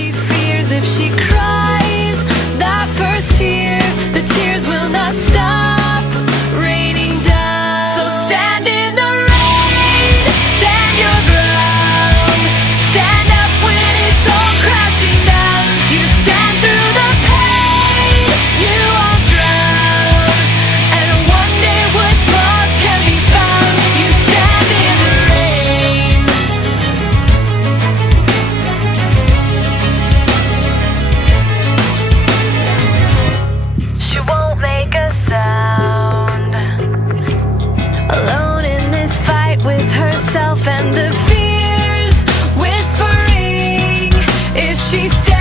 she fears if she cries that first tear, the tears will not stop raining down. So stand in the rain, stand your ground, stand up when it's all crashing down. You stand through the pain, you won't drown, and one day what's lost can be found. You stand in the rain. She won't make a sound, alone in this fight with herself and the fears whispering if she stays.